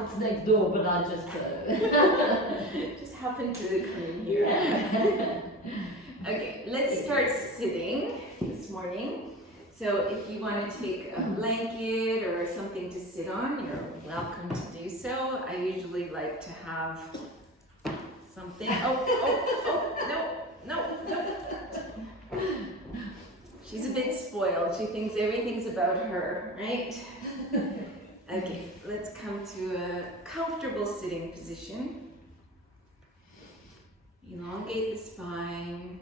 it's next door, but I just just happened to come in here. Yeah. Okay, let's start sitting this morning. So if you want to take a blanket or something to sit on, you're welcome to do so. I usually like to have something. No. She's a bit spoiled. She thinks everything's about her, right? Okay, let's come to a comfortable sitting position. Elongate the spine.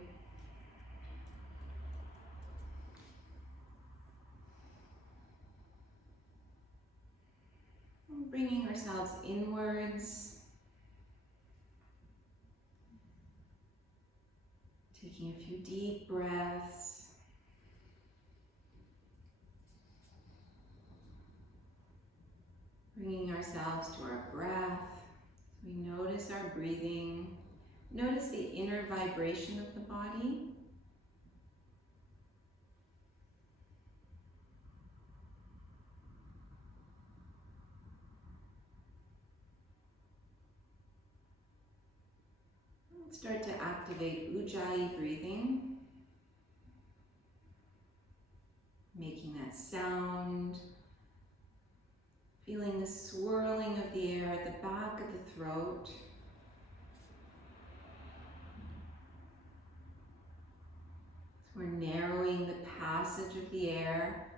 Bringing ourselves inwards. Taking a few deep breaths. Bringing ourselves to our breath. We notice our breathing. Notice the inner vibration of the body. Start to activate Ujjayi breathing, making that sound, feeling the swirling of the air at the back of the throat. So we're narrowing the passage of the air.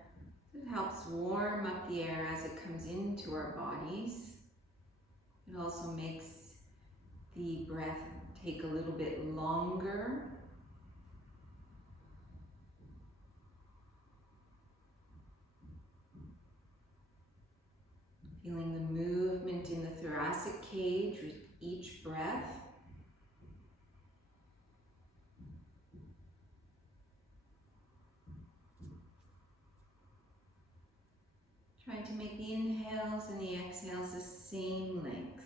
It helps warm up the air as it comes into our bodies. It also makes the breath take a little bit longer. Feeling the movement in the thoracic cage with each breath. Trying to make the inhales and the exhales the same length.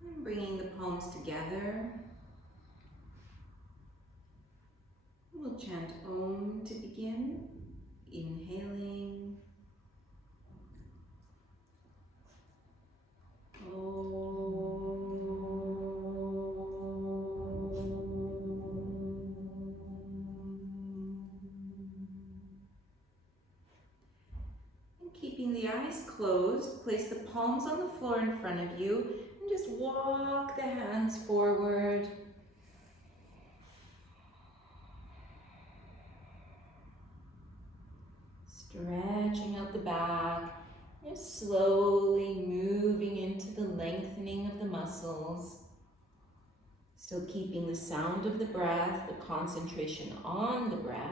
And bringing the palms together. We'll chant Om to begin. Inhaling. And keeping the eyes closed, place the palms on the floor in front of you and just walk the hands forward. Stretching out the back, and slowly moving into the lengthening of the muscles. Still keeping the sound of the breath, the concentration on the breath.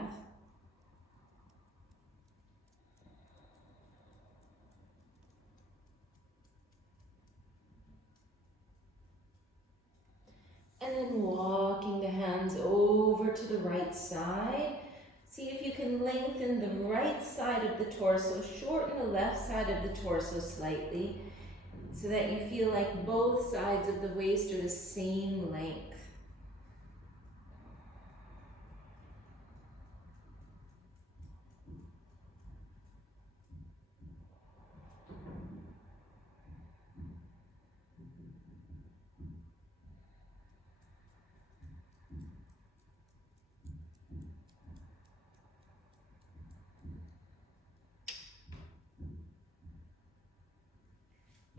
And then walking the hands over to the right side. See if you can lengthen the right side of the torso, shorten the left side of the torso slightly, so that you feel like both sides of the waist are the same length.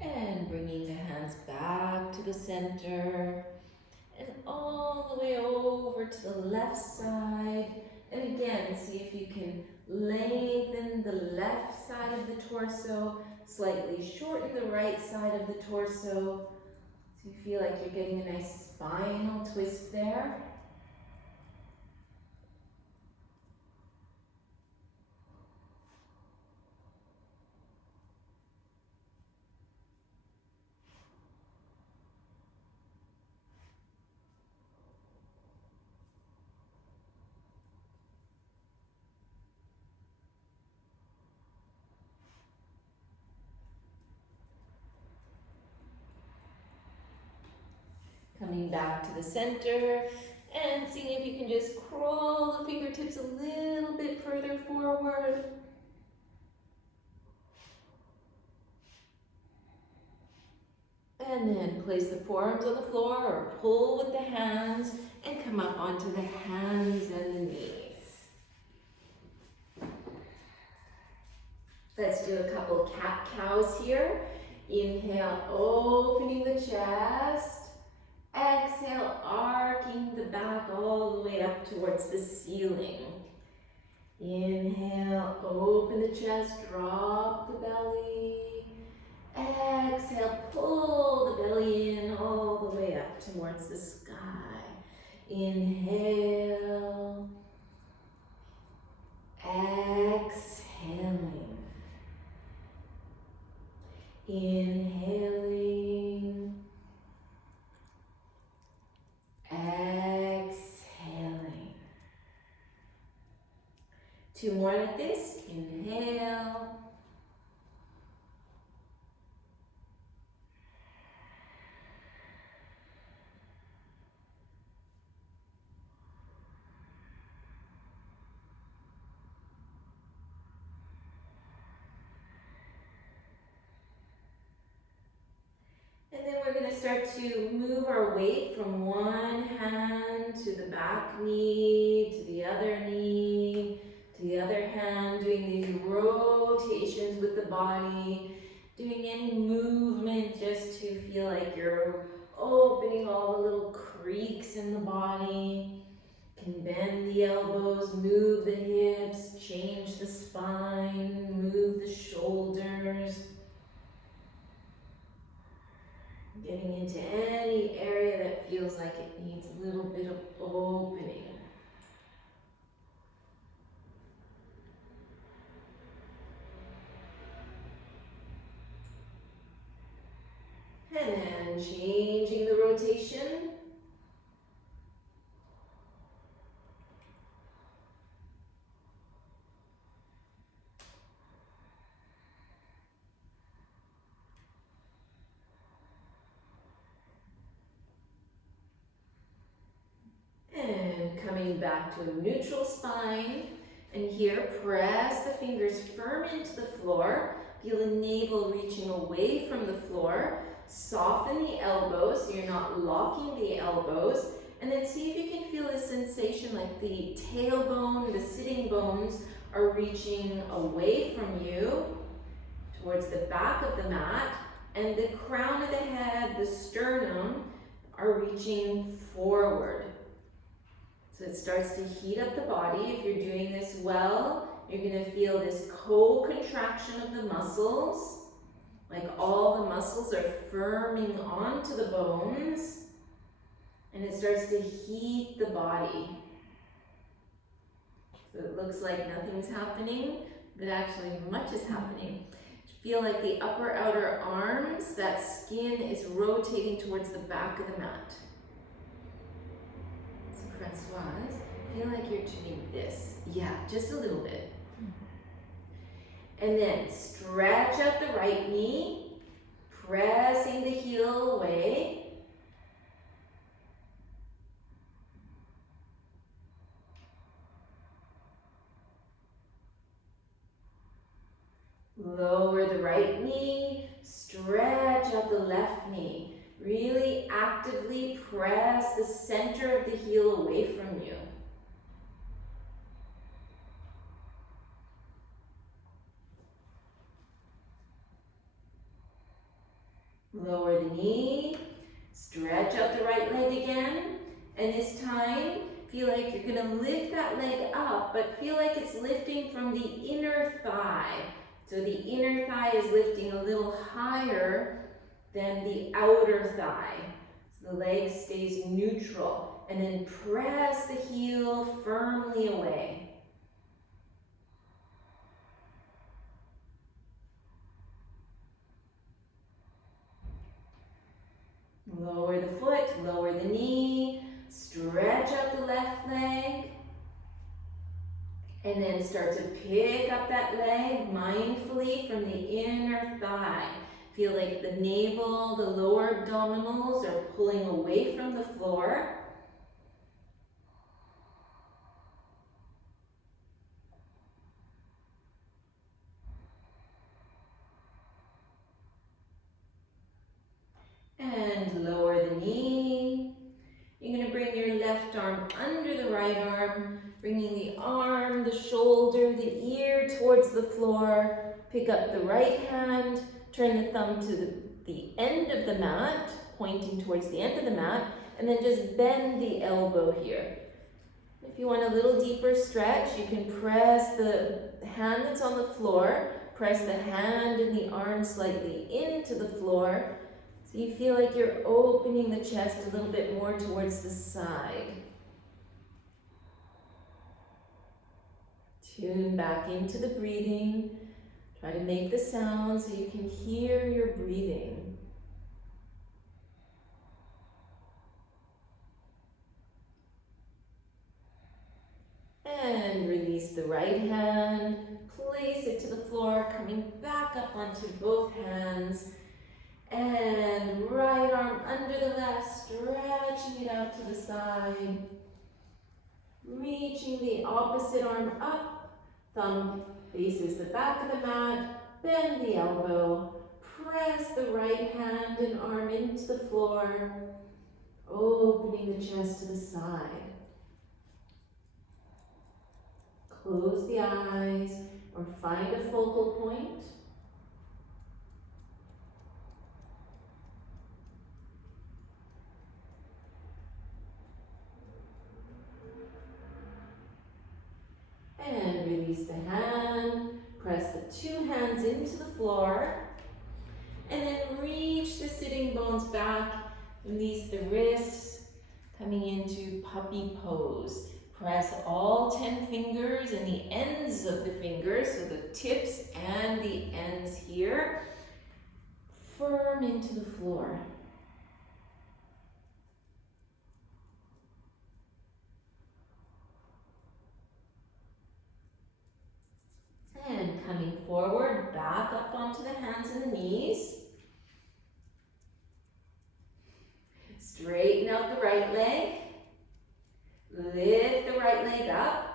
And bringing the hands back to the center and all the way over to the left side. And again, see if you can lengthen the left side of the torso, slightly shorten the right side of the torso. So you feel like you're getting a nice spinal twist there. Coming back to the center and seeing if you can just crawl the fingertips a little bit further forward. And then place the forearms on the floor or pull with the hands and come up onto the hands and the knees. Let's do a couple cat-cows here. Inhale, opening the chest. Exhale, arcing the back all the way up towards the ceiling. Inhale, open the chest, drop the belly. Exhale, pull the belly in all the way up towards the sky. Inhale. Exhaling. Inhaling. Exhaling. 2 more like this. Inhale. And then we're going to start to move our weight from one hand to the back knee, to the other knee, to the other hand, doing these rotations with the body, doing any movement just to feel like you're opening all the little creaks in the body. You can bend the elbows, move the hips, change the spine, move the shoulders. Getting into any area that feels like it needs a little bit of opening. And then changing the rotation. And coming back to a neutral spine. And here, press the fingers firm into the floor. Feel the navel reaching away from the floor. Soften the elbows so you're not locking the elbows. And then see if you can feel the sensation like the tailbone, the sitting bones are reaching away from you towards the back of the mat. And the crown of the head, the sternum, are reaching forward. So it starts to heat up the body. If you're doing this well, you're going to feel this co-contraction of the muscles, like all the muscles are firming onto the bones, and it starts to heat the body. So it looks like nothing's happening, but actually much is happening. Feel like the upper outer arms, that skin is rotating towards the back of the mat. Francoise, feel like you're doing this. Yeah, just a little bit. And then stretch out the right knee, pressing the heel away. Lower the right knee, stretch out the left knee. Really actively press the center of the heel away from you. Lower the knee, stretch out the right leg again, and this time feel like you're going to lift that leg up, but feel like it's lifting from the inner thigh. So the inner thigh is lifting a little higher than the outer thigh. So the leg stays neutral. And then press the heel firmly away. Lower the foot, lower the knee, stretch out the left leg. And then start to pick up that leg mindfully from the inner thigh. Feel like the navel, the lower abdominals are pulling away from the floor. And lower the knee. You're going to bring your left arm under the right arm, bringing the arm, the shoulder, the ear towards the floor. Pick up the right hand, turn the thumb to the end of the mat, pointing towards the end of the mat, and then just bend the elbow here. If you want a little deeper stretch, you can press the hand that's on the floor, press the hand and the arm slightly into the floor, so you feel like you're opening the chest a little bit more towards the side. Tune back into the breathing. Try to make the sound so you can hear your breathing. And release the right hand. Place it to the floor, coming back up onto both hands. And right arm under the left, stretching it out to the side. Reaching the opposite arm up. Thumb faces the back of the mat. Bend the elbow. Press the right hand and arm into the floor. Opening the chest to the side. Close the eyes or find a focal point. And release the hand, press the two hands into the floor, and then reach the sitting bones back, release the wrists, coming into puppy pose. Press all 10 fingers and the ends of the fingers, so the tips and the ends here, firm into the floor. And coming forward, back up onto the hands and the knees. Straighten out the right leg. Lift the right leg up.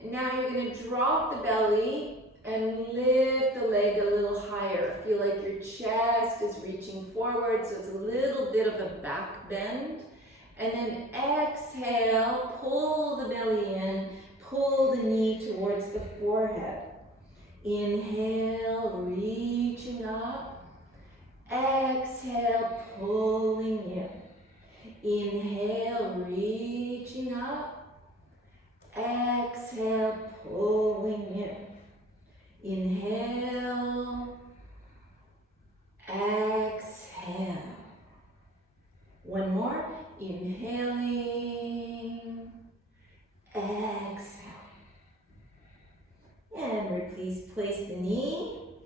And now you're going to drop the belly and lift the leg a little higher. Feel like your chest is reaching forward, so it's a little bit of a back bend. And then exhale, pull the belly in, pull the knee towards the forehead. Inhale, reaching up. Exhale, pulling in. Inhale, reaching up. Exhale, pulling in. Inhale. Exhale. One more. Inhaling. Exhale. And please place the knee,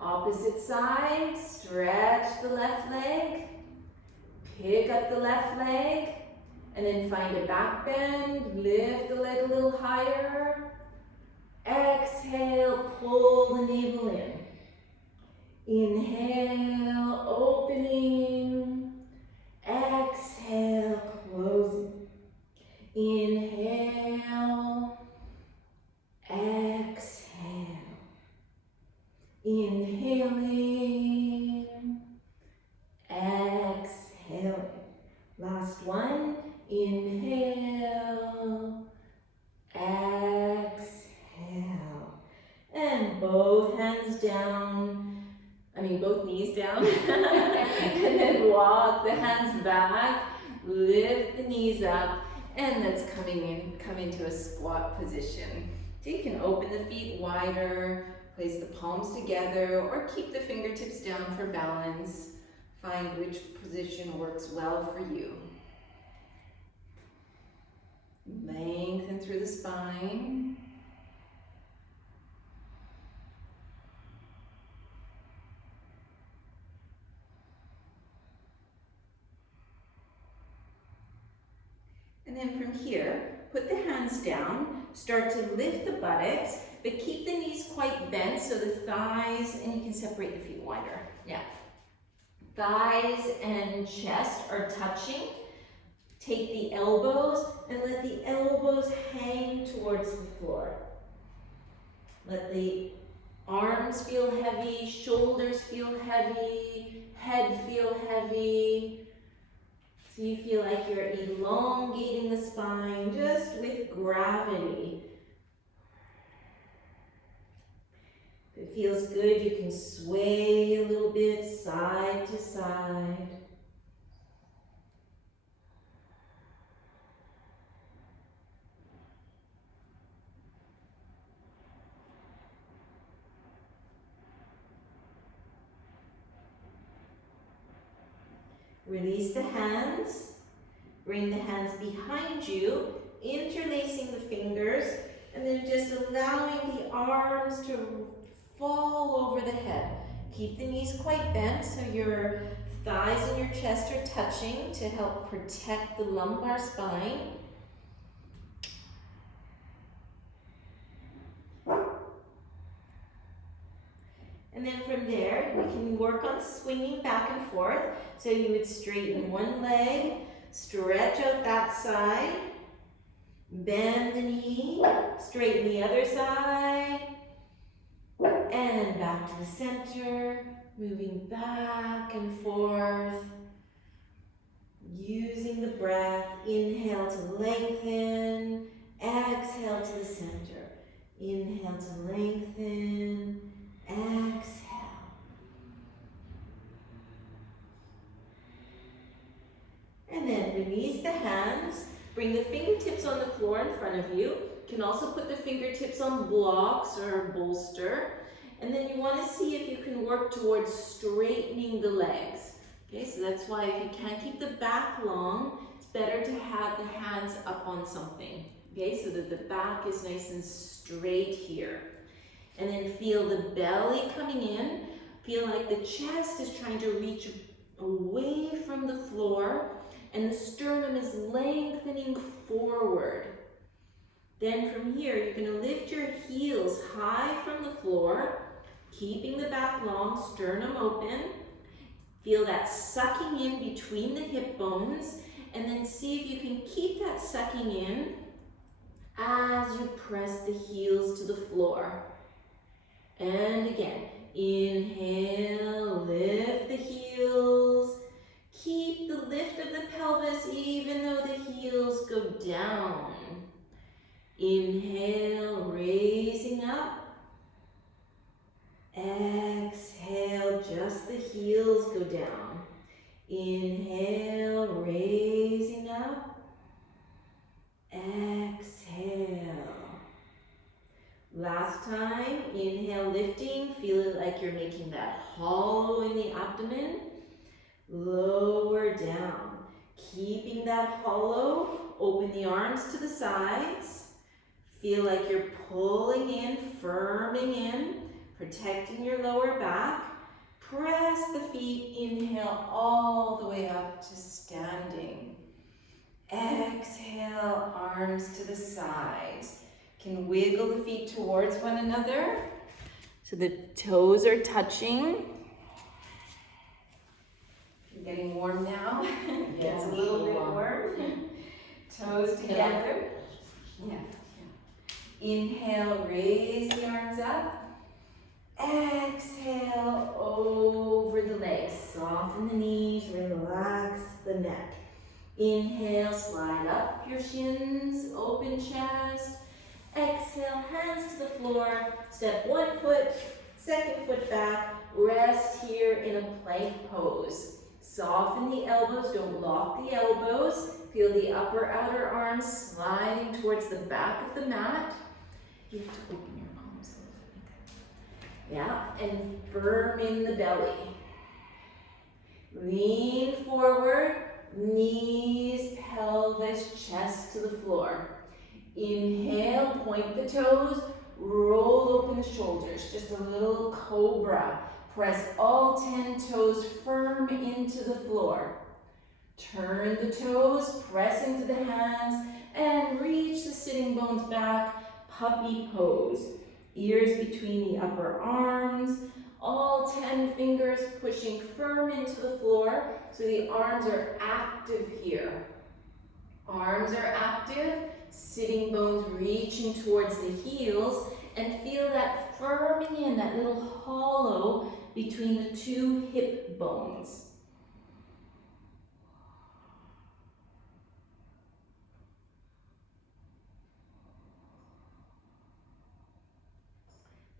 opposite side, stretch the left leg, pick up the left leg, and then find a back bend, lift the leg a little higher, exhale, pull the navel in. Inhale, opening, exhale, closing. Inhale, exhale. Inhaling, exhaling. Last one. Inhale, exhale. And both hands down. Both knees down. And then walk the hands back. Lift the knees up. And let's come into a squat position. So you can open the feet wider, place the palms together, or keep the fingertips down for balance. Find which position works well for you. Lengthen through the spine. And then from here, put the hands down, start to lift the buttocks, but keep the knees quite bent so the thighs, and you can separate the feet wider. Yeah. thighs and chest are touching, take the elbows and let the elbows hang towards the floor. Let the arms feel heavy, shoulders feel heavy, head feel heavy. So you feel like you're elongating the spine just with gravity. If it feels good, you can sway a little bit side to side. Release the hands. Bring the hands behind you, interlacing the fingers, and then just allowing the arms to fall over the head. Keep the knees quite bent so your thighs and your chest are touching to help protect the lumbar spine. And then from there, we can work on swinging back and forth. So you would straighten one leg, stretch out that side, bend the knee, straighten the other side, and back to the center, moving back and forth, using the breath. Inhale to lengthen, exhale to the center. Inhale to lengthen, exhale. And then release the hands. Bring the fingertips on the floor in front of you. You can also put the fingertips on blocks or a bolster. And then you want to see if you can work towards straightening the legs. Okay, so that's why if you can't keep the back long, it's better to have the hands up on something. Okay, so that the back is nice and straight here. And then feel the belly coming in. Feel like the chest is trying to reach away from the floor and the sternum is lengthening forward. Then from here, you're going to lift your heels high from the floor, keeping the back long, sternum open. Feel that sucking in between the hip bones, and then see if you can keep that sucking in as you press the heels to the floor. And again, inhale, lift the heels. Keep the lift of the pelvis even though the heels go down. Inhale, raising up. Exhale, just the heels go down. Inhale, raising up. Exhale. Last time, inhale, lifting, feel it like you're making that hollow in the abdomen. Lower down, keeping that hollow, open the arms to the sides. Feel like you're pulling in, firming in, protecting your lower back. Press the feet, inhale all the way up to standing. Exhale, arms to the sides. Can wiggle the feet towards one another so the toes are touching. You're getting warm now. It gets a little bit warm. Toes together. Yeah. Inhale, raise the arms up. Exhale, over the legs. Soften the knees, relax the neck. Inhale, slide up your shins, open chest. Exhale, hands to the floor. Step one foot, second foot back. Rest here in a plank pose. Soften the elbows, don't lock the elbows. Feel the upper outer arms sliding towards the back of the mat. You have to open your palms a little bit. Yeah, and firm in the belly. Lean forward, knees, pelvis, chest to the floor. Inhale, point the toes, roll open the shoulders, just a little cobra. Press all 10 toes firm into the floor. Turn the toes, press into the hands, and reach the sitting bones back, puppy pose. Ears between the upper arms, All 10 fingers pushing firm into the floor, so the arms are active here. Arms are active, sitting bones reaching towards the heels, and feel that firming in, that little hollow between the two hip bones.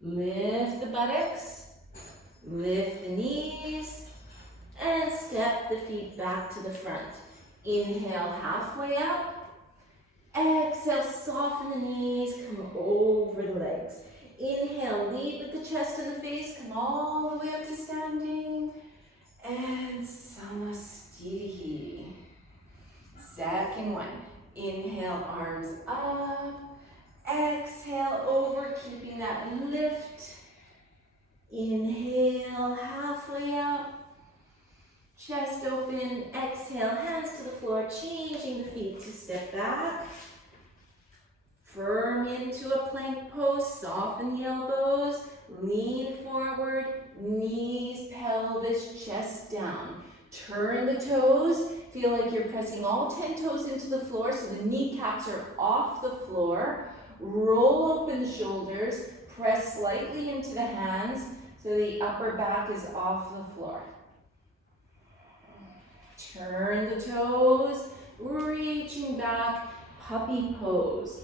Lift the buttocks, lift the knees, and step the feet back to the front. Inhale, halfway up. Exhale, soften the knees, come over the legs. Inhale, lead with the chest and the face, come all the way up to standing. And Samastitihi. Second one. Inhale, arms up. Exhale, over, keeping that lift. Inhale, halfway up. Chest open, exhale, hands to the floor, changing the feet to step back. Firm into a plank pose, soften the elbows, lean forward, knees, pelvis, chest down. Turn the toes, feel like you're pressing all 10 toes into the floor so the kneecaps are off the floor. Roll open the shoulders, press slightly into the hands so the upper back is off the floor. Turn the toes, reaching back, puppy pose.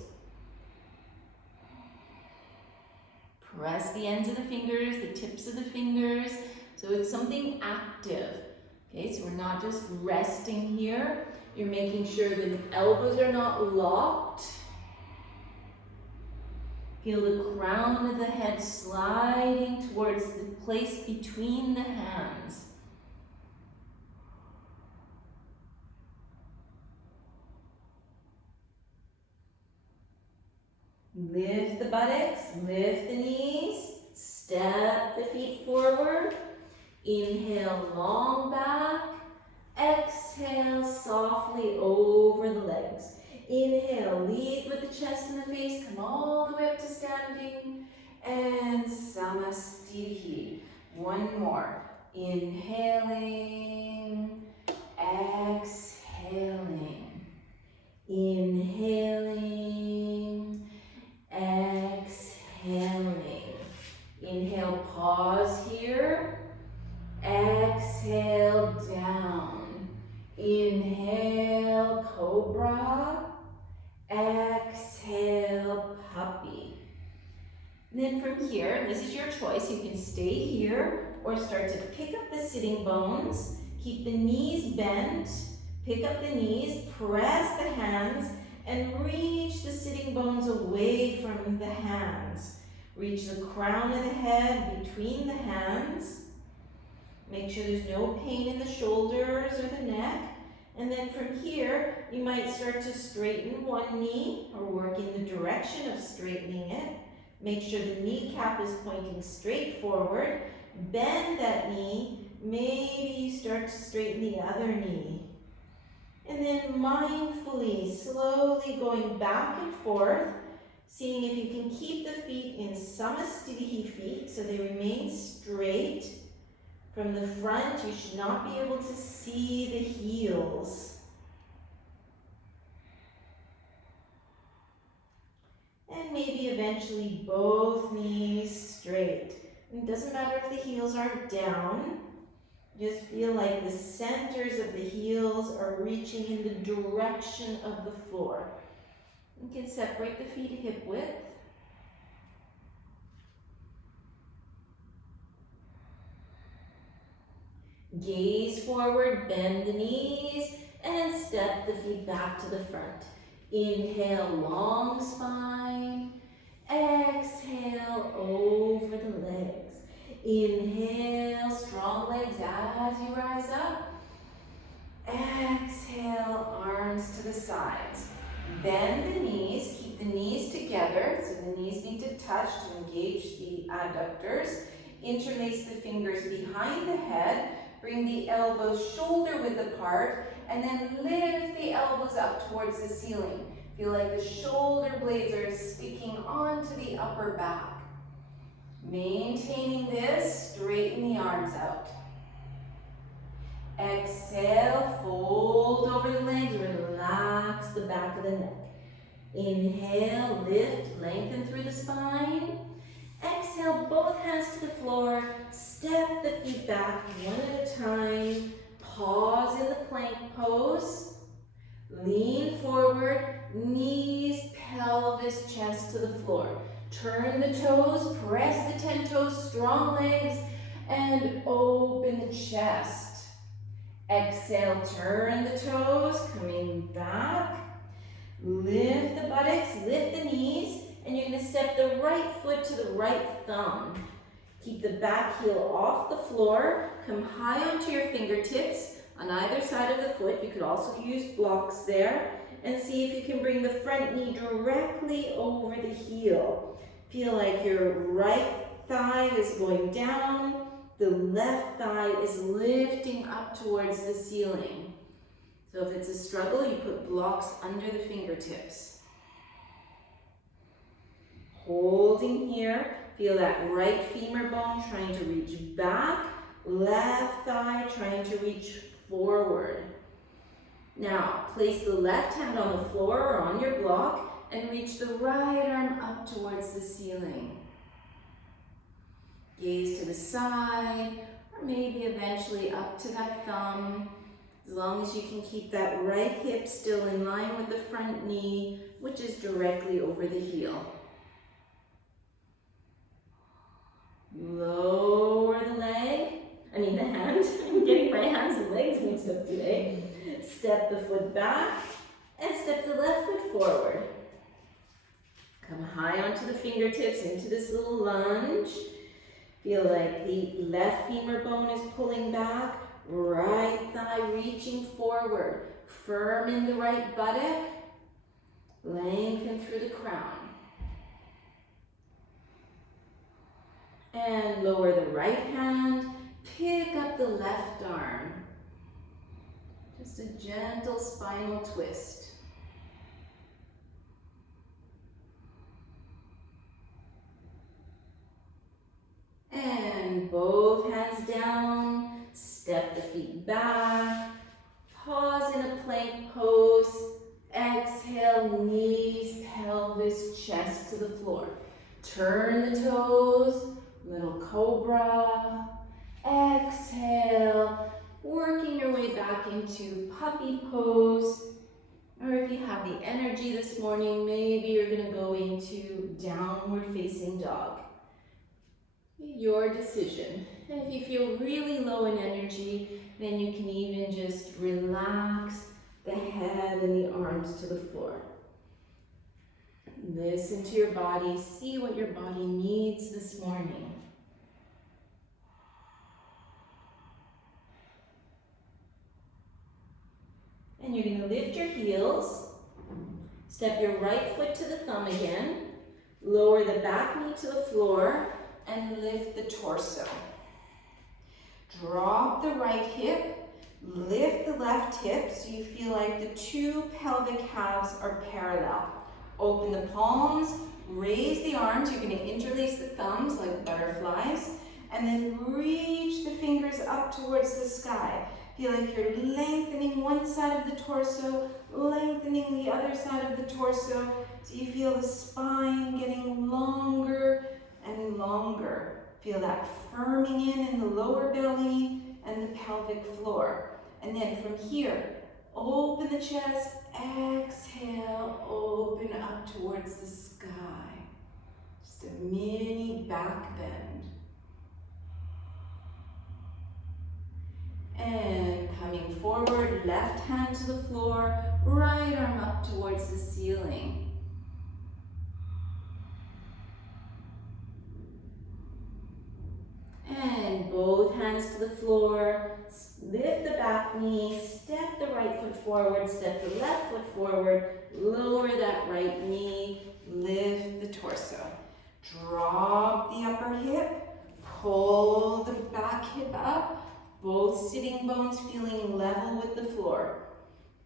Press the ends of the fingers, the tips of the fingers, so it's something active. Okay, so we're not just resting here. You're making sure the elbows are not locked. Feel the crown of the head sliding towards the place between the hands. Lift the buttocks, lift the knees, step the feet forward. Inhale, long back. Exhale, softly over the legs. Inhale, lead with the chest and the face, come all the way up to standing. And Samastitihi. One more. Inhaling, exhaling. Inhaling, exhaling. Inhale, pause here. Exhale, down. Inhale, cobra. Exhale, puppy. And then from here, this is your choice. You can stay here or start to pick up the sitting bones. Keep the knees bent. Pick up the knees, press the hands, and reach the sitting bones away from the hands. Reach the crown of the head between the hands. Make sure there's no pain in the shoulders or the neck. And then from here, you might start to straighten one knee or work in the direction of straightening it. Make sure the kneecap is pointing straight forward. Bend that knee. Maybe you start to straighten the other knee. And then mindfully, slowly going back and forth, seeing if you can keep the feet in Samastitihi feet so they remain straight. From the front, you should not be able to see the heels. And maybe eventually both knees straight. It doesn't matter if the heels aren't down. Just feel like the centers of the heels are reaching in the direction of the floor. You can separate the feet hip width. Gaze forward, bend the knees, and step the feet back to the front. Inhale, long spine. Exhale, over the legs. Inhale, strong legs as you rise up. Exhale, arms to the sides. Bend the knees, keep the knees together, so the knees need to touch to engage the adductors. Interlace the fingers behind the head. Bring the elbows shoulder width apart, and then lift the elbows up towards the ceiling. Feel like the shoulder blades are sticking onto the upper back. Maintaining this, straighten the arms out. Exhale, fold over the legs, relax the back of the neck. Inhale, lift, lengthen through the spine. Exhale, both hands to the floor. Step the feet back one at a time. Pause in the plank pose. Lean forward, knees, pelvis, chest to the floor. Turn the toes, press the 10 toes, strong legs, and open the chest. Exhale, turn the toes, coming back. Lift the buttocks, lift the knees, and you're going to step the right foot to the right thumb. Keep the back heel off the floor. Come high onto your fingertips on either side of the foot. You could also use blocks there. And see if you can bring the front knee directly over the heel. Feel like your right thigh is going down. The left thigh is lifting up towards the ceiling. So if it's a struggle, you put blocks under the fingertips. Holding here, feel that right femur bone trying to reach back, left thigh trying to reach forward. Now, place the left hand on the floor or on your block and reach the right arm up towards the ceiling. Gaze to the side, or maybe eventually up to that thumb. As long as you can keep that right hip still in line with the front knee, which is directly over the heel. Lower the hand. I'm getting my hands and legs mixed up today. Step the foot back and step the left foot forward. Come high onto the fingertips into this little lunge. Feel like the left femur bone is pulling back. Right thigh reaching forward. Firm in the right buttock. Lengthen through the crown. And lower the right hand. Pick up the left arm. Just a gentle spinal twist. And both hands down. Step the feet back, pause in a plank pose, exhale, knees, pelvis, chest to the floor. Turn the toes, little cobra, exhale, working your way back into puppy pose. Or if you have the energy this morning, maybe you're going to go into downward facing dog. Your decision. And if you feel really low in energy, then you can even just relax the head and the arms to the floor. Listen to your body. See what your body needs this morning. And you're going to lift your heels. Step your right foot to the thumb again. Lower the back knee to the floor. And lift the torso. Drop the right hip, lift the left hip so you feel like the two pelvic halves are parallel. Open the palms, raise the arms. You're going to interlace the thumbs like butterflies, and then reach the fingers up towards the sky. Feel like you're lengthening one side of the torso, lengthening the other side of the torso, so you feel the spine getting longer and longer. Feel that firming in the lower belly and the pelvic floor. And then from here, open the chest, exhale, open up towards the sky. Just a mini back bend. And coming forward, left hand to the floor, right arm up towards the ceiling. And both hands to the floor, lift the back knee, step the right foot forward, step the left foot forward, lower that right knee, lift the torso. Drop the upper hip, pull the back hip up, both sitting bones feeling level with the floor.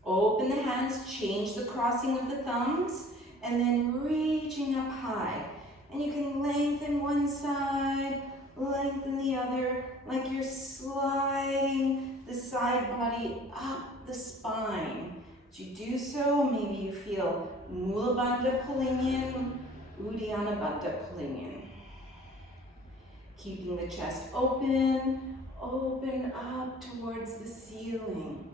Open the hands, change the crossing of the thumbs, and then reaching up high. And you can lengthen one side, lengthen the other, like you're sliding the side body up the spine. As you do so, maybe you feel Mula Bandha pulling in, Uddiyana Bandha pulling in. Keeping the chest open, open up towards the ceiling.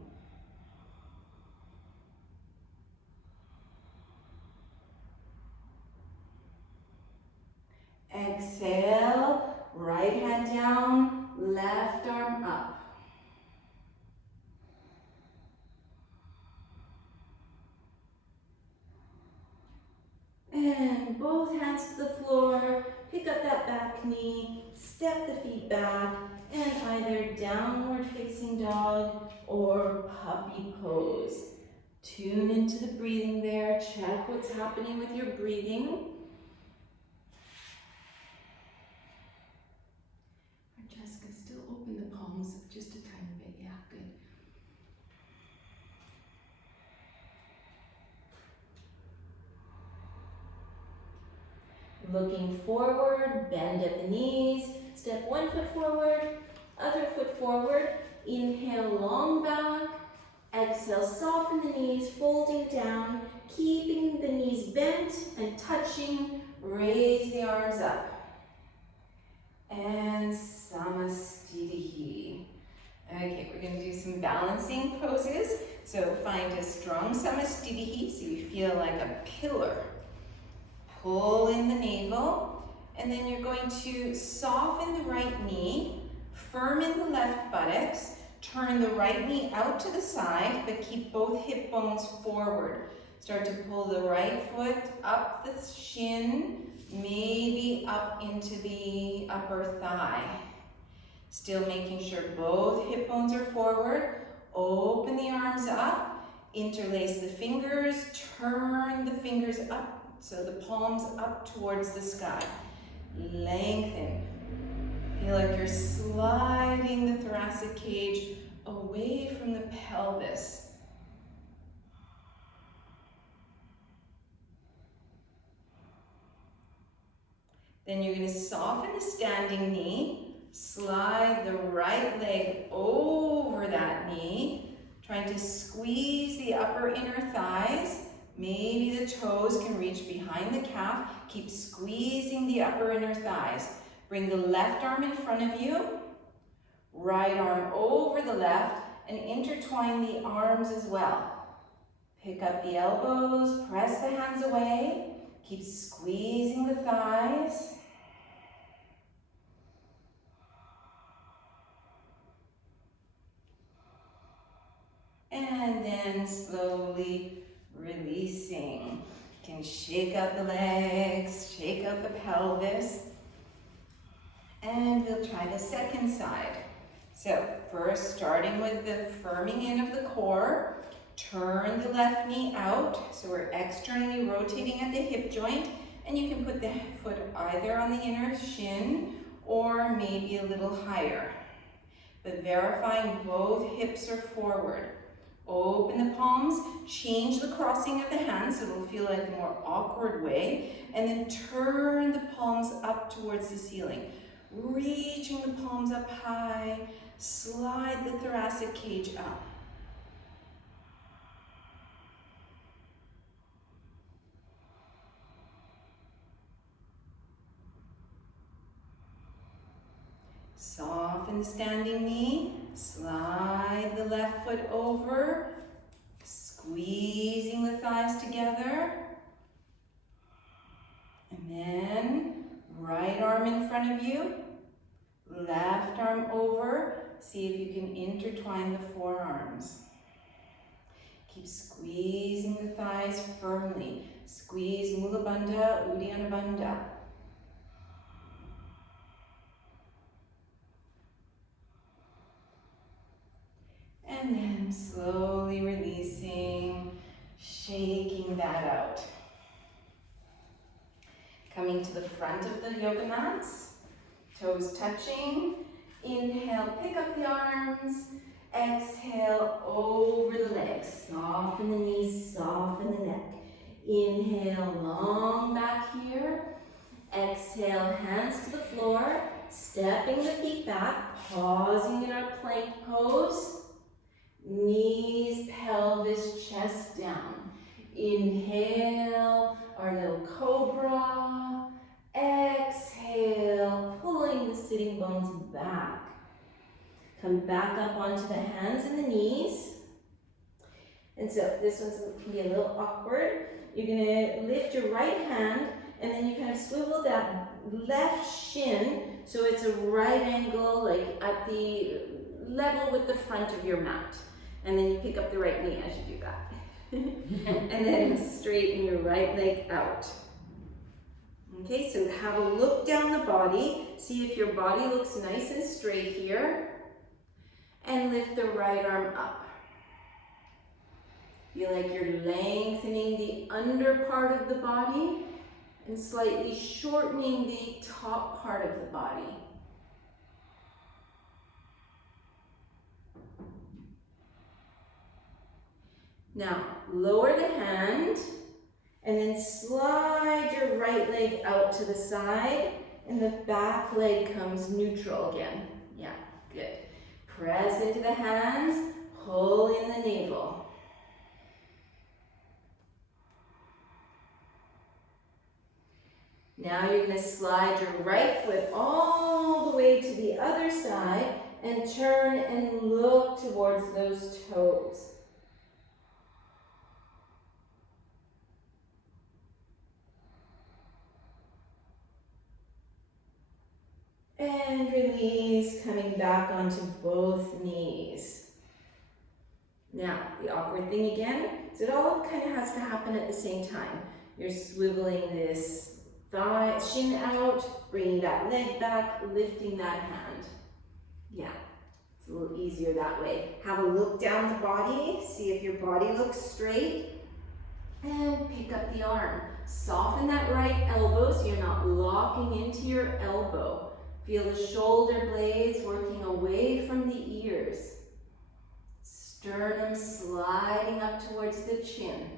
Exhale, right hand down, left arm up. And both hands to the floor, pick up that back knee, step the feet back, and either downward facing dog or puppy pose. Tune into the breathing there, check what's happening with your breathing. Francesca, still open the palms just a tiny bit, yeah, good. Looking forward, bend at the knees, step one foot forward, other foot forward, inhale long back, exhale soften the knees, folding down, keeping the knees bent and touching, raise the arms up. And Samastitihi. Okay, we're going to do some balancing poses. So find a strong Samastitihi so you feel like a pillar. Pull in the navel, and then you're going to soften the right knee, firm in the left buttocks, turn the right knee out to the side, but keep both hip bones forward. Start to pull the right foot up the shin, maybe up into the upper thigh. Still making sure both hip bones are forward. Open the arms up, interlace the fingers, turn the fingers up so the palms up towards the sky. Lengthen. Feel like you're sliding the thoracic cage away from the pelvis. Then you're going to soften the standing knee, slide the right leg over that knee, trying to squeeze the upper inner thighs. Maybe the toes can reach behind the calf. Keep squeezing the upper inner thighs. Bring the left arm in front of you, right arm over the left, and intertwine the arms as well. Pick up the elbows, press the hands away. Keep squeezing the thighs. And then slowly releasing. You can shake out the legs, shake out the pelvis. And we'll try the second side. So first, starting with the firming in of the core, turn the left knee out. So we're externally rotating at the hip joint, and you can put the foot either on the inner shin or maybe a little higher. But verifying both hips are forward. Open the palms, change the crossing of the hands so it'll feel like a more awkward way, and then turn the palms up towards the ceiling. Reaching the palms up high, slide the thoracic cage up. Soften the standing knee, slide the left foot over, squeezing the thighs together. And then right arm in front of you, left arm over. See if you can intertwine the forearms. Keep squeezing the thighs firmly. Squeeze Mula Bandha, Uddiyana Bandha. And then slowly releasing, shaking that out. Coming to the front of the yoga mats, toes touching. Inhale, pick up the arms. Exhale, over the legs. Soften the knees, soften the neck. Inhale, long back here. Exhale, hands to the floor, stepping the feet back, pausing in our plank pose. Knees, pelvis, chest down. Inhale, our little cobra. Exhale, pulling the sitting bones back. Come back up onto the hands and the knees. And so this one's going to be a little awkward. You're going to lift your right hand and then you kind of swivel that left shin so it's a right angle, like at the level with the front of your mat. And then you pick up the right knee as you do that. And then straighten your right leg out. Okay, so have a look down the body. See if your body looks nice and straight here. And lift the right arm up. Feel like you're lengthening the under part of the body and slightly shortening the top part of the body. Now, lower the hand and then slide your right leg out to the side and the back leg comes neutral again. Yeah, good. Press into the hands, pull in the navel. Now you're going to slide your right foot all the way to the other side and turn and look towards those toes. And release, coming back onto both knees. Now, the awkward thing again is it all kind of has to happen at the same time. You're swiveling this thigh, shin out, bringing that leg back, lifting that hand. Yeah, it's a little easier that way. Have a look down the body, see if your body looks straight, and pick up the arm. Soften that right elbow so you're not locking into your elbow. Feel the shoulder blades working away from the ears. Sternum sliding up towards the chin.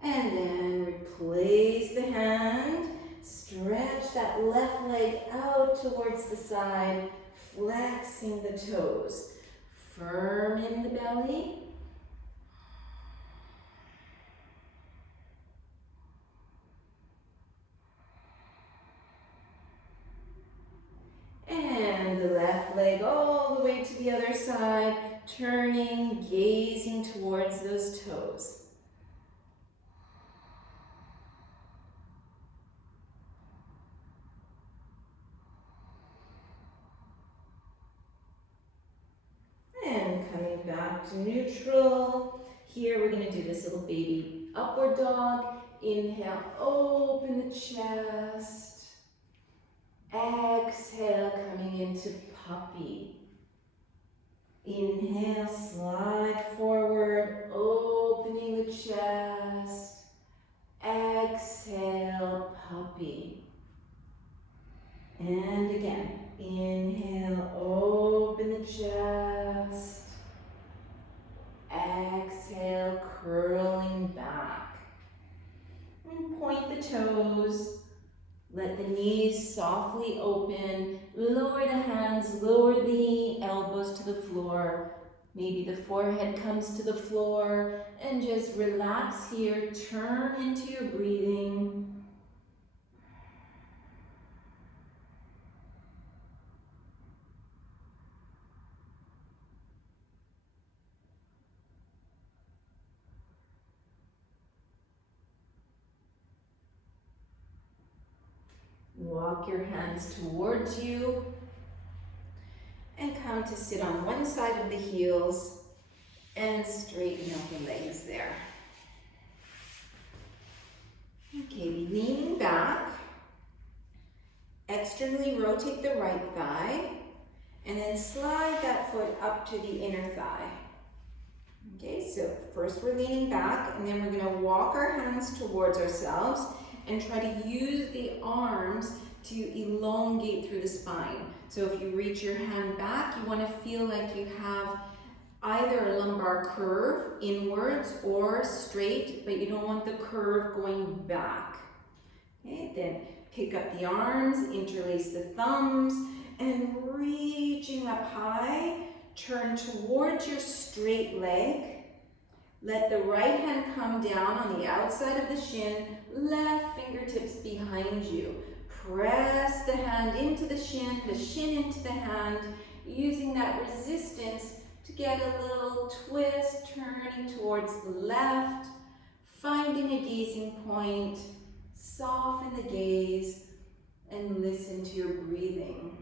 And then replace the hand. Stretch that left leg out towards the side, flexing the toes. Firm in the belly. And the left leg all the way to the other side, turning, gazing towards those toes. And coming back to neutral. Here we're going to do this little baby upward dog. Inhale, open the chest. Exhale, coming into puppy. Inhale, slide forward, opening the chest. Exhale, puppy. And again, inhale, open the chest. Exhale, curling back. And point the toes. Let the knees softly open. Lower the hands, lower the elbows to the floor. Maybe the forehead comes to the floor. And just relax here. Turn into your breathing. Walk your hands towards you and come to sit on one side of the heels and straighten out the legs there. Okay, leaning back, externally rotate the right thigh and then slide that foot up to the inner thigh. Okay, so first we're leaning back and then we're going to walk our hands towards ourselves and try to use the arms to elongate through the spine. So if you reach your hand back, you want to feel like you have either a lumbar curve inwards or straight, but you don't want the curve going back. Okay, then pick up the arms, interlace the thumbs, and reaching up high, turn towards your straight leg. Let the right hand come down on the outside of the shin, left fingertips behind you. Press the hand into the shin into the hand, using that resistance to get a little twist, turning towards the left, finding a gazing point, soften the gaze, and listen to your breathing.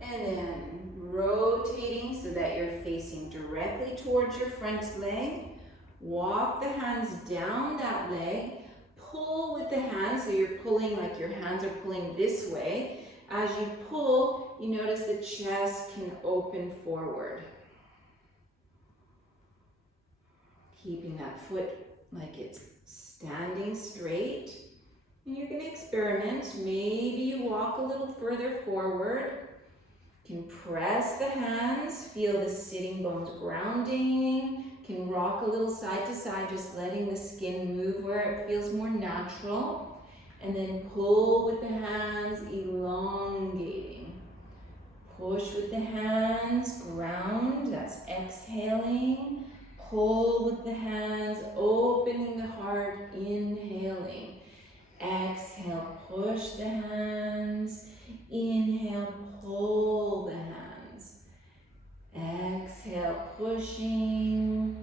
And then rotating so that you're facing directly towards your front leg. Walk the hands down that leg. Pull with the hands, so you're pulling like your hands are pulling this way. As you pull, you notice the chest can open forward. Keeping that foot like it's standing straight. And you're going to experiment. Maybe you walk a little further forward. You can press the hands, feel the sitting bones grounding. Can rock a little side to side, just letting the skin move where it feels more natural. And then pull with the hands, elongating. Push with the hands, ground, that's exhaling. Pull with the hands, opening the heart, inhaling. Exhale, push the hands. Inhale, pull the hands. Exhale, pushing.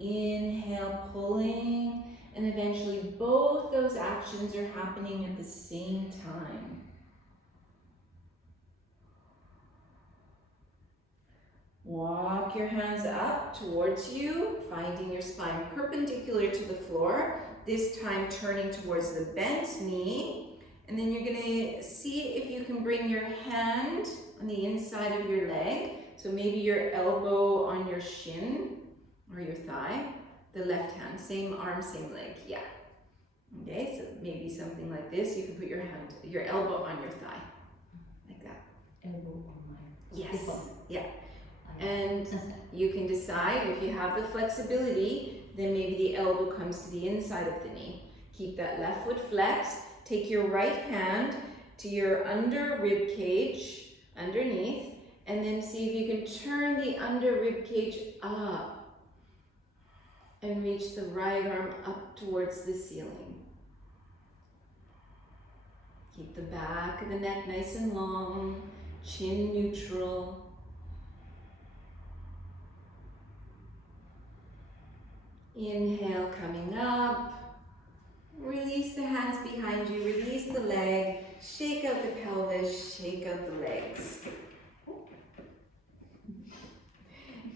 Inhale, pulling. And eventually both those actions are happening at the same time. Walk your hands up towards you, finding your spine perpendicular to the floor. This time turning towards the bent knee. And then you're going to see if you can bring your hand on the inside of your leg. So maybe your elbow on your shin or your thigh. The left hand, same arm, same leg, yeah. Okay, so maybe something like this. You can put your hand, your elbow on your thigh, like that. Elbow on my Yes, hip. yeah. And you can decide if you have the flexibility, then maybe the elbow comes to the inside of the knee. Keep that left foot flexed. Take your right hand to your under rib cage, underneath, and then see if you can turn the under rib cage up and reach the right arm up towards the ceiling. Keep the back of the neck nice and long, chin neutral. Inhale, coming up. Release the hands behind you, release the leg, shake out the pelvis, shake out the legs.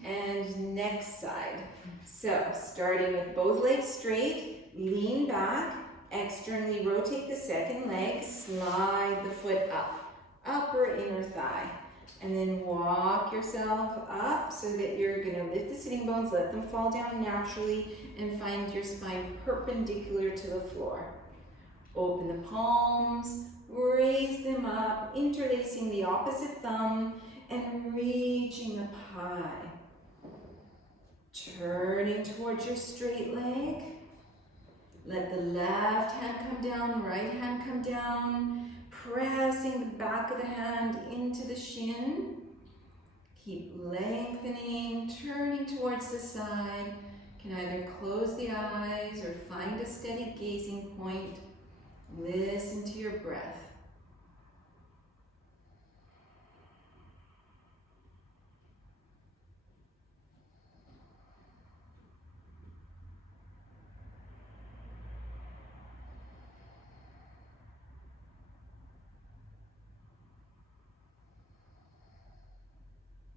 And next side. So, starting with both legs straight, lean back, externally rotate the second leg, slide the foot up, upper inner thigh. And then walk yourself up so that you're going to lift the sitting bones, let them fall down naturally, and find your spine perpendicular to the floor. Open the palms, raise them up, interlacing the opposite thumb, and reaching up high. Turning towards your straight leg. Let the left hand come down, right hand come down. Pressing the back of the hand into the shin. Keep lengthening, turning towards the side. Can either close the eyes or find a steady gazing point. Listen to your breath.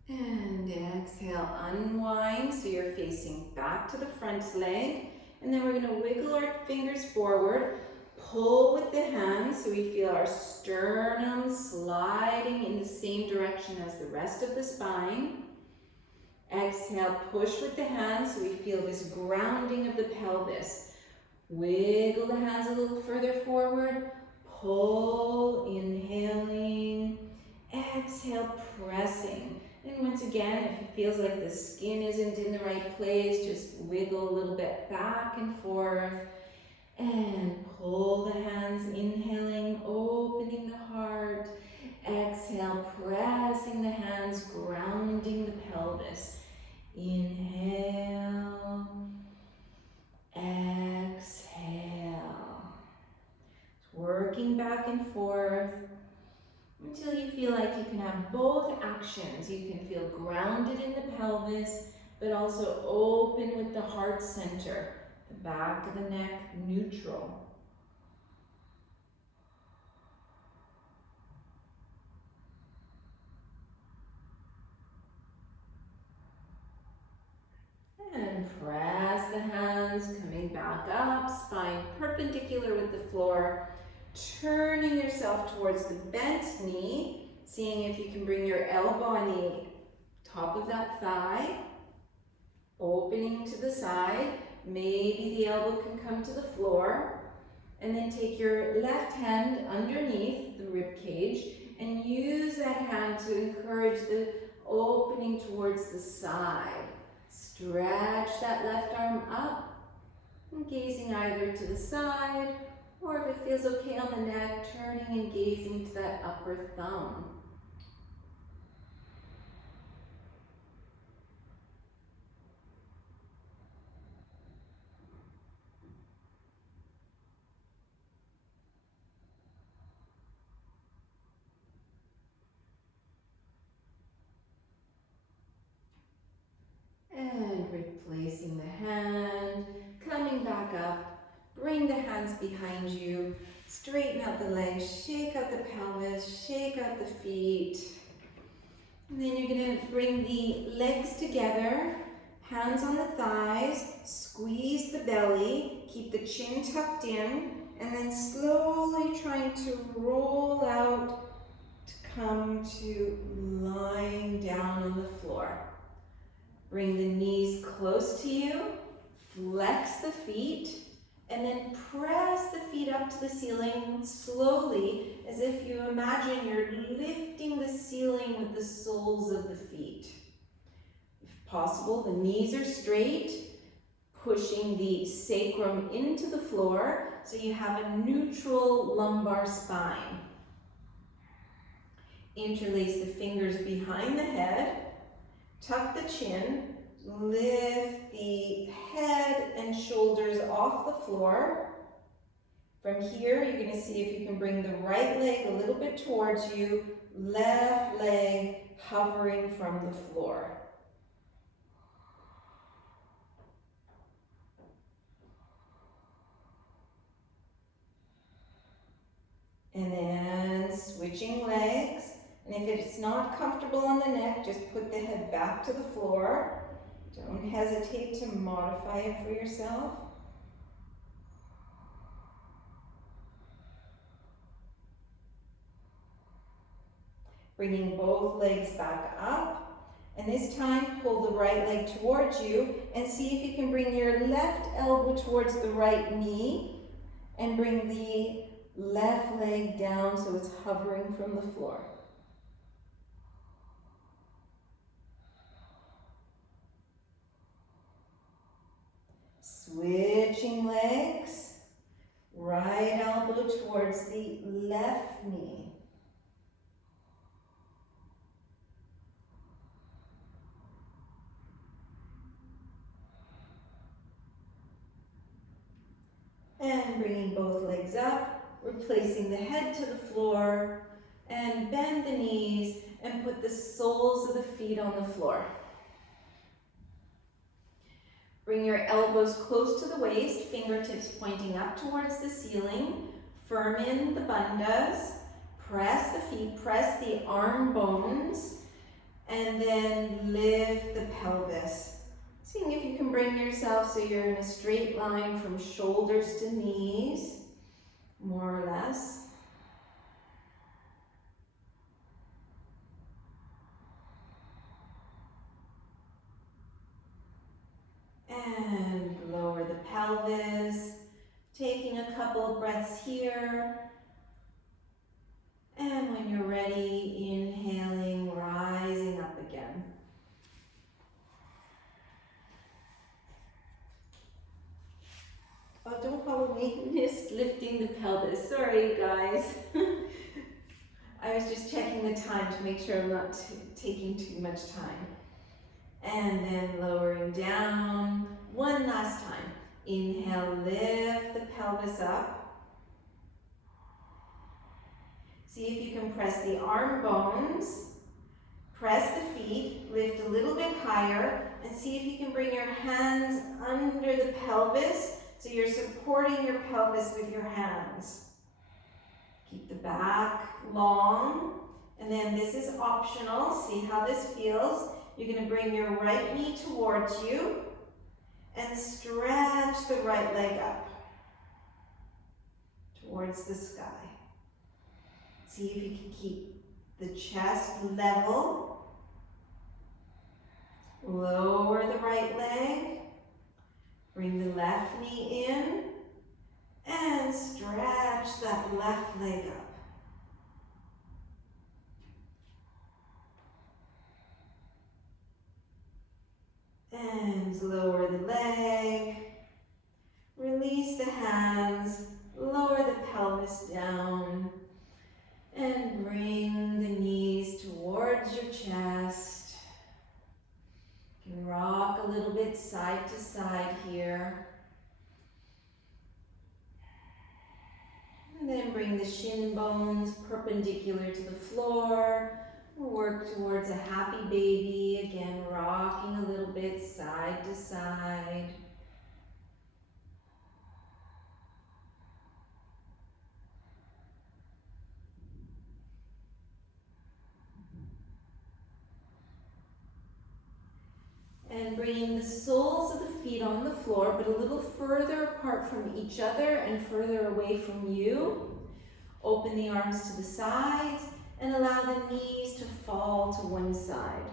And exhale, unwind so you're facing back to the front leg. And then we're going to wiggle our fingers forward, pull with the hands so we feel our sternum sliding in the same direction as the rest of the spine. Exhale, push with the hands so we feel this grounding of the pelvis. Wiggle the hands a little further forward. Pull, inhaling. Exhale, pressing. And once again, if it feels like the skin isn't in the right place, just wiggle a little bit back and forth. And pull the hands, inhaling, opening the heart. Exhale, pressing the hands, grounding the pelvis. Inhale. Exhale. Working back and forth until you feel like you can have both actions. You can feel grounded in the pelvis, but also open with the heart center. The back of the neck neutral. And press the hands, coming back up, spine perpendicular with the floor. Turning yourself towards the bent knee, seeing if you can bring your elbow on the top of that thigh. Opening to the side. Maybe the elbow can come to the floor. And then take your left hand underneath the rib cage and use that hand to encourage the opening towards the side. Stretch that left arm up and gazing either to the side, or if it feels okay on the neck, turning and gazing to that upper thumb. And replacing the hand, coming back up, bring the hands behind you, straighten out the legs, shake out the pelvis, shake out the feet. And then you're going to bring the legs together, hands on the thighs, squeeze the belly, keep the chin tucked in, and then slowly trying to roll out to come to lying down on the floor. Bring the knees close to you, flex the feet, and then press the feet up to the ceiling slowly, as if you imagine you're lifting the ceiling with the soles of the feet. If possible, the knees are straight, pushing the sacrum into the floor so you have a neutral lumbar spine. Interlace the fingers behind the head. Tuck the chin, lift the head and shoulders off the floor. From here, you're going to see if you can bring the right leg a little bit towards you, left leg hovering from the floor. And then switching legs. And if it's not comfortable on the neck, just put the head back to the floor. Don't hesitate to modify it for yourself. Bringing both legs back up. And this time, pull the right leg towards you and see if you can bring your left elbow towards the right knee and bring the left leg down so it's hovering from the floor. Switching legs, right elbow towards the left knee. And bringing both legs up, replacing the head to the floor, and bend the knees and put the soles of the feet on the floor. Bring your elbows close to the waist, fingertips pointing up towards the ceiling. Firm in the bandhas. Press the feet, press the arm bones, and then lift the pelvis. Seeing if you can bring yourself so you're in a straight line from shoulders to knees, more or less. And lower the pelvis, couple of breaths here. And when you're ready, inhaling, rising up again. Oh, don't follow me. Just lifting the pelvis. Sorry, you guys. I was just checking the time to make sure I'm not taking too much time. And then lowering down. One last time. Inhale, lift the pelvis up. See if you can press the arm bones. Press the feet, lift a little bit higher, and see if you can bring your hands under the pelvis so you're supporting your pelvis with your hands. Keep the back long, and then this is optional. See how this feels. You're going to bring your right knee towards you and stretch the right leg up towards the sky. See if you can keep the chest level. Lower the right leg. Bring the left knee in and stretch that left leg up. And lower the leg. Release the hands. Lower the pelvis down. And bring the knees towards your chest. You can rock a little bit side to side here. And then bring the shin bones perpendicular to the floor. Work towards a happy baby. Again, rocking a little bit side to side. And bringing the soles of the feet on the floor, but a little further apart from each other and further away from you. Open the arms to the sides and allow the knees to fall to one side.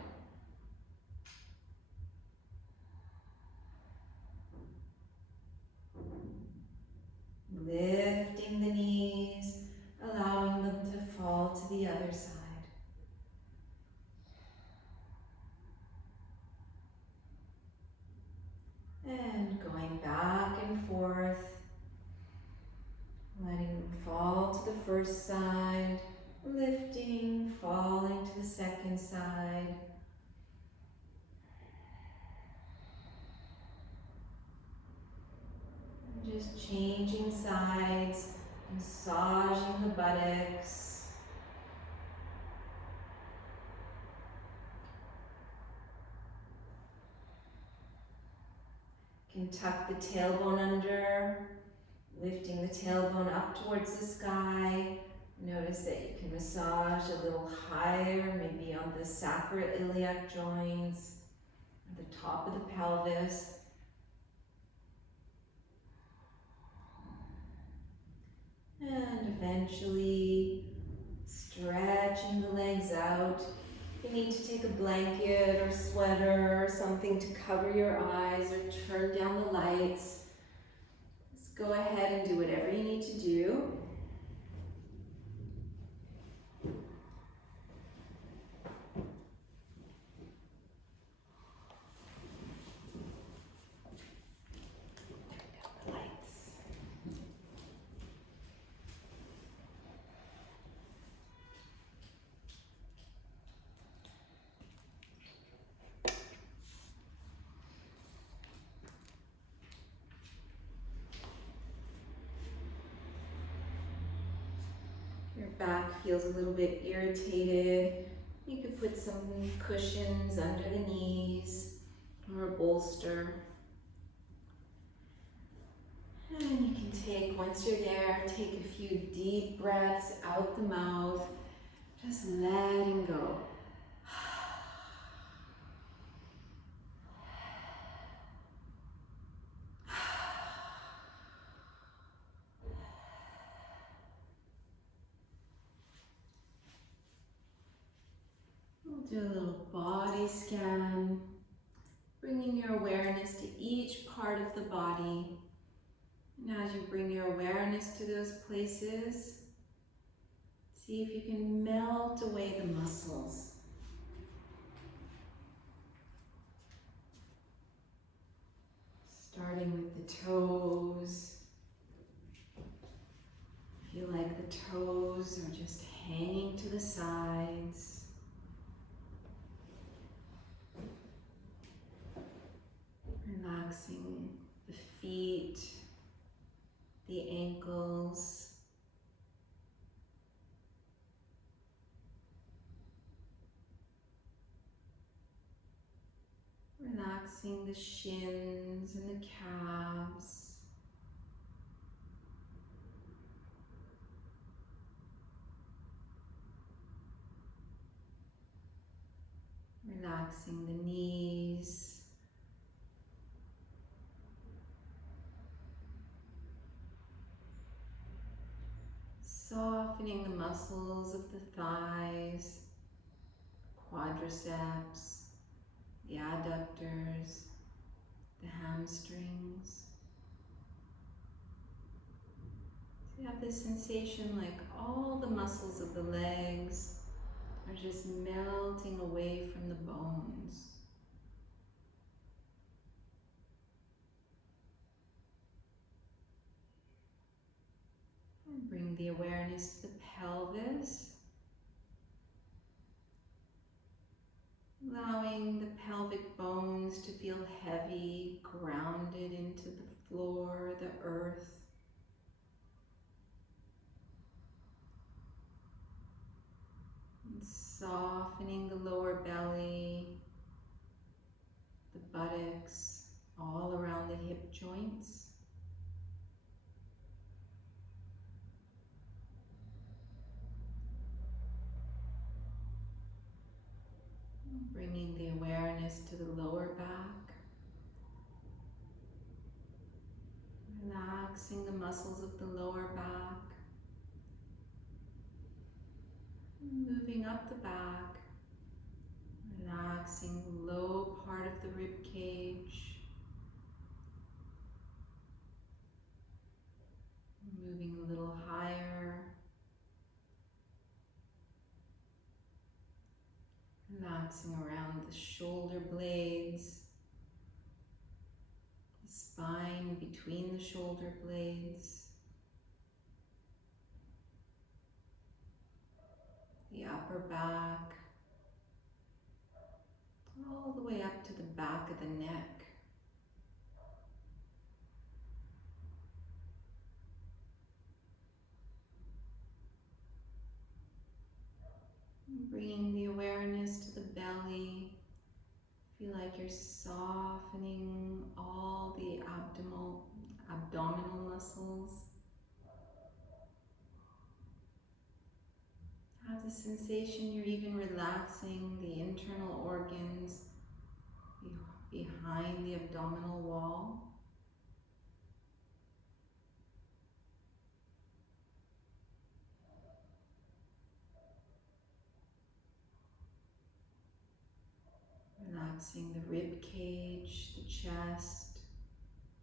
Lifting the knees, allowing them to fall to the other side. And going back and forth, letting them fall to the first side, lifting, falling to the second side. And just changing sides, massaging the buttocks. You can tuck the tailbone under, lifting the tailbone up towards the sky. Notice that you can massage a little higher, maybe on the sacroiliac joints, at the top of the pelvis. And eventually stretching the legs out. You need to take a blanket or sweater or something to cover your eyes or turn down the lights. Just go ahead and do whatever you need to do. Back feels a little bit irritated. You could put some cushions under the knees or a bolster. And you can take, once you're there, take a few deep breaths out the mouth, just letting go. Do a little body scan, bringing your awareness to each part of the body And as you bring your awareness to those places, see if you can melt away the muscles. Starting with the toes. Feel like the toes are just hanging to the sides. Relaxing the feet, the ankles. Relaxing the shins and the calves. Relaxing the knees. Softening the muscles of the thighs, quadriceps, the adductors, the hamstrings. So you have this sensation like all the muscles of the legs are just melting away from the bones. And bring the awareness to the pelvis. Allowing the pelvic bones to feel heavy, grounded into the floor, the earth. And softening the lower belly, the buttocks, all around the hip joints. Bringing the awareness to the lower back. Relaxing the muscles of the lower back. Moving up the back. Relaxing the low part of the rib cage. Moving a little higher. Relaxing around the shoulder blades, the spine between the shoulder blades, the upper back, all the way up to the back of the neck. Bringing the awareness to the belly. Feel like you're softening all the abdominal muscles. Have the sensation you're even relaxing the internal organs behind the abdominal wall. Relaxing the rib cage, the chest,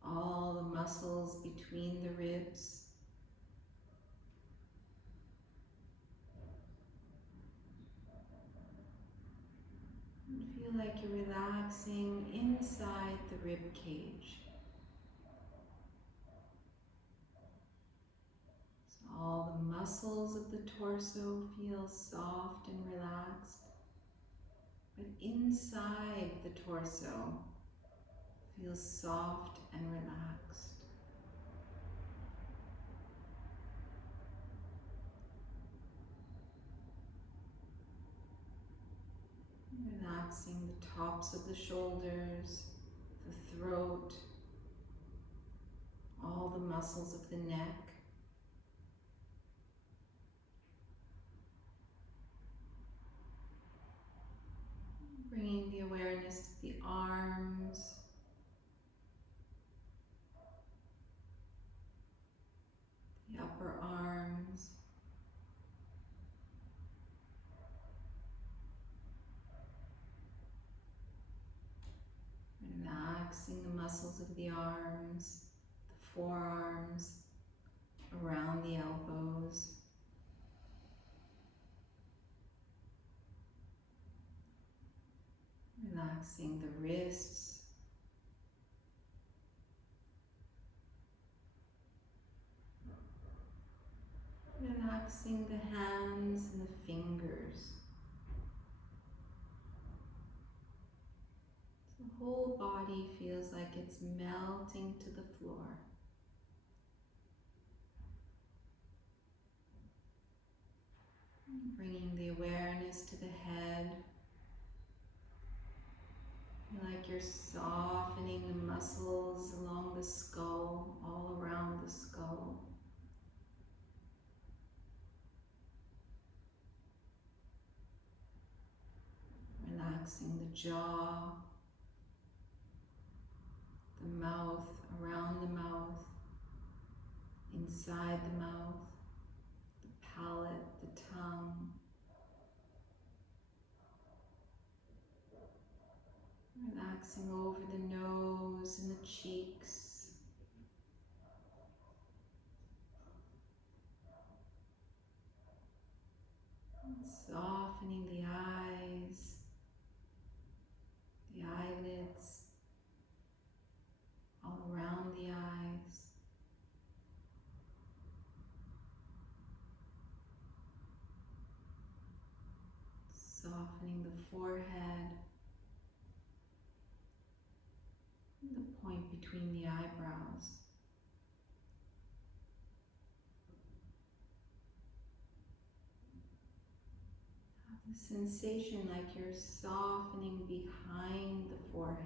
all the muscles between the ribs. And feel like you're relaxing inside the rib cage. So all the muscles of the torso feel soft and relaxed. But inside the torso feels soft and relaxed. Relaxing the tops of the shoulders, the throat, all the muscles of the neck. Bringing the awareness to the arms, the upper arms, relaxing the muscles of the arms, the forearms, around the elbows. Relaxing the wrists. Relaxing the hands and the fingers. The whole body feels like it's melting to the floor. Bringing the awareness to the head. Feel like you're softening the muscles along the skull, all around the skull. Relaxing the jaw, the mouth, around the mouth, inside the mouth, the palate, the tongue. Relaxing over the nose and the cheeks. And softening the eyes, the eyelids, all around the eyes. Softening the forehead, and the point between the eyebrows. Have the sensation like you're softening behind the forehead.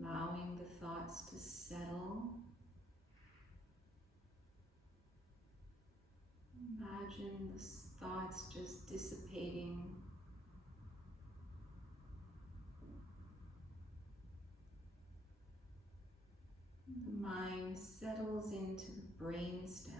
Allowing the thoughts to settle. Imagine the thoughts just dissipating. The mind settles into the brainstem.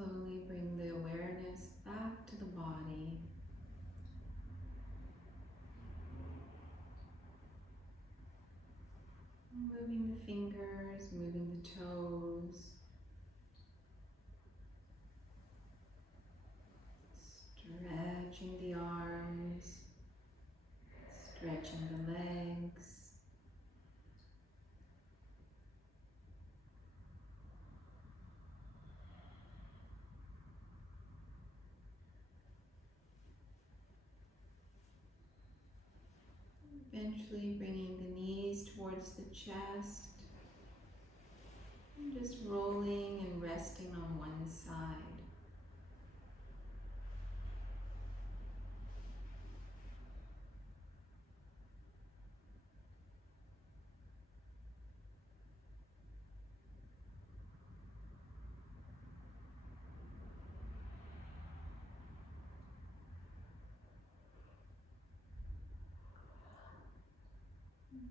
Slowly bring the awareness back to the body. Moving the fingers, moving the toes. Stretching the arms, stretching the legs. Eventually bringing the knees towards the chest. And just rolling and resting on one side.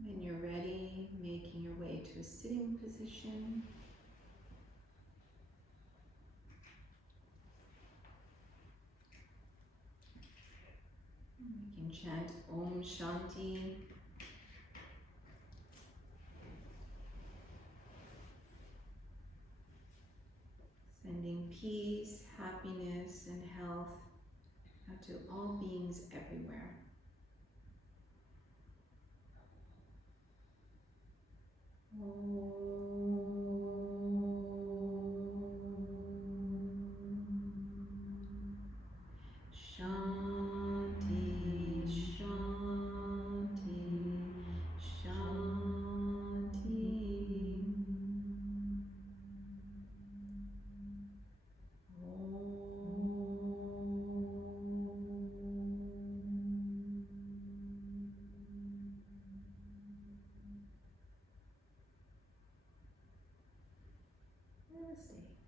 When you're ready, making your way to a sitting position. You can chant Om Shanti. Sending peace, happiness, and health out to all beings everywhere. Shanti, Shanti, Shanti. Namaste.